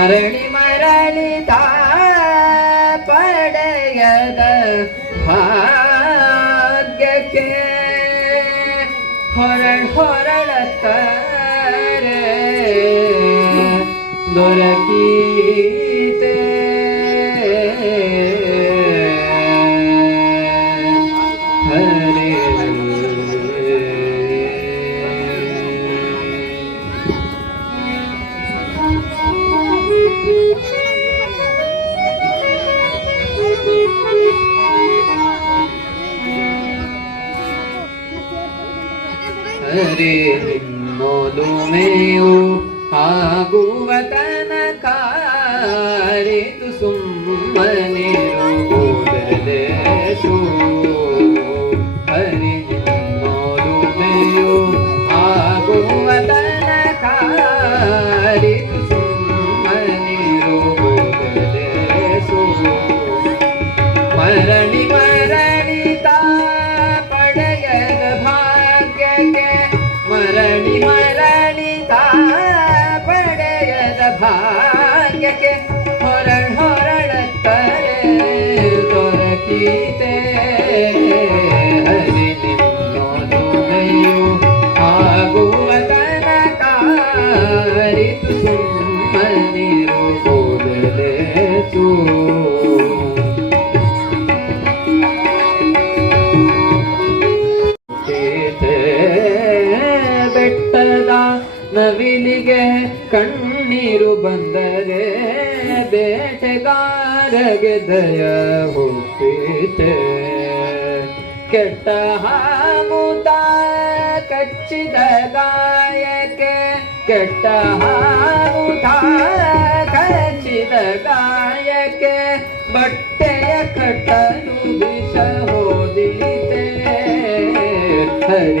ಮರಳಿ ಮರಳಿ ತಾ ಪಡೆಯದ ಭಾಗ್ಯಕ್ಕೆ ಹೊರಳ್ ಹೊರಳತ್ತಾರೆ ದೊರಕೀತೆ ಹರೇ ನಿನ್ನೊಲುಮೆಯು ಆಗುವ ತನಕ ಅರಿತು ಭಾಗ್ಯಕ್ಕೆ ಹೊರಳ್ ಹೊರಳತ್ತರೆ ದೊರಕೀತೆ. ಬೆಟ್ಟದ ನವಿಲಿಗೆ ಕಣ್ಣೀರು ಬಂದರೆ ಬೇಟೆಗಾರಗೆ ದಯ ಹುಟ್ಟಿತೆ. ಕೆಟ್ಟ ಹಾಮುತ ಕಚ್ಚಿದ ಗಾಯಕ್ಕೆ, ಕೆಟ್ಟ ಹಾಮುತ ಕಚ್ಚಿದ ಗಾಯಕ್ಕೆ ಬಟ್ಟೆಯ ಕಟ್ಟಲು ವಿಷ ಹೋದಿತೆ ಹರಿ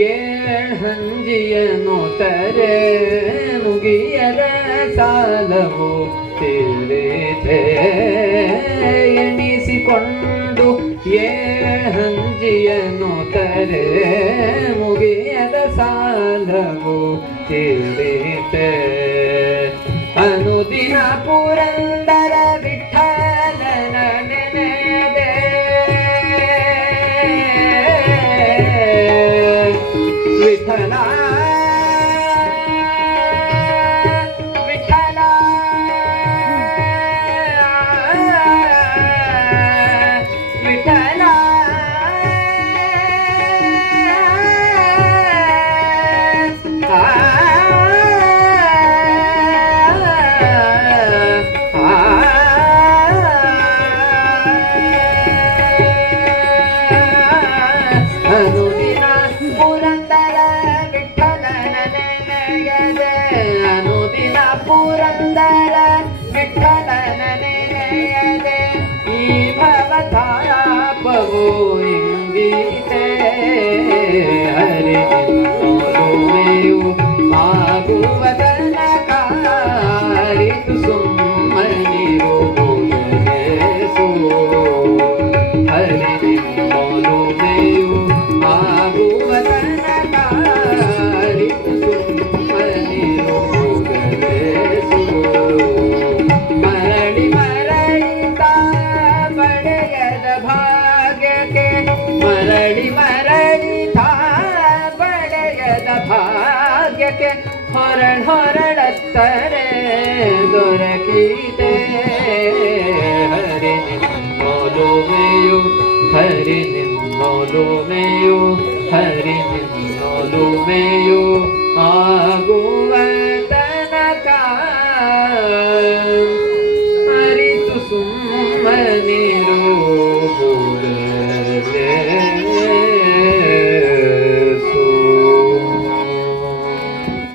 ಏಳ್ಹಂಜಿಯನು ತರೆ ಮುಗಿಯದ ಸಾಲವು ತಿಳಿದೆ. ಎಣಿಸಿಕೊಂಡು ಏಳ್ಹಂಜಿಯನು ತರೆ ಮುಗಿಯದ ಸಾಲವು ತಿಳಿದೆ. Sundaran ಭಾಗ್ಯಕ್ಕೆ ಹೊರಳ್ ಹೊರಳತ್ತರೆ ದೊರಕಿದೆ ಹರಿ ನಿನ್ನೊಲುಮೆಯು ಹರಿ ನಿನ್ನೊಲುಮೆಯು ಹರಿ ನಿನ್ನೊಲುಮೆಯು ಆಗುವ ತನಕ ಅರಿತು ಸುಮ್ಮನಿರು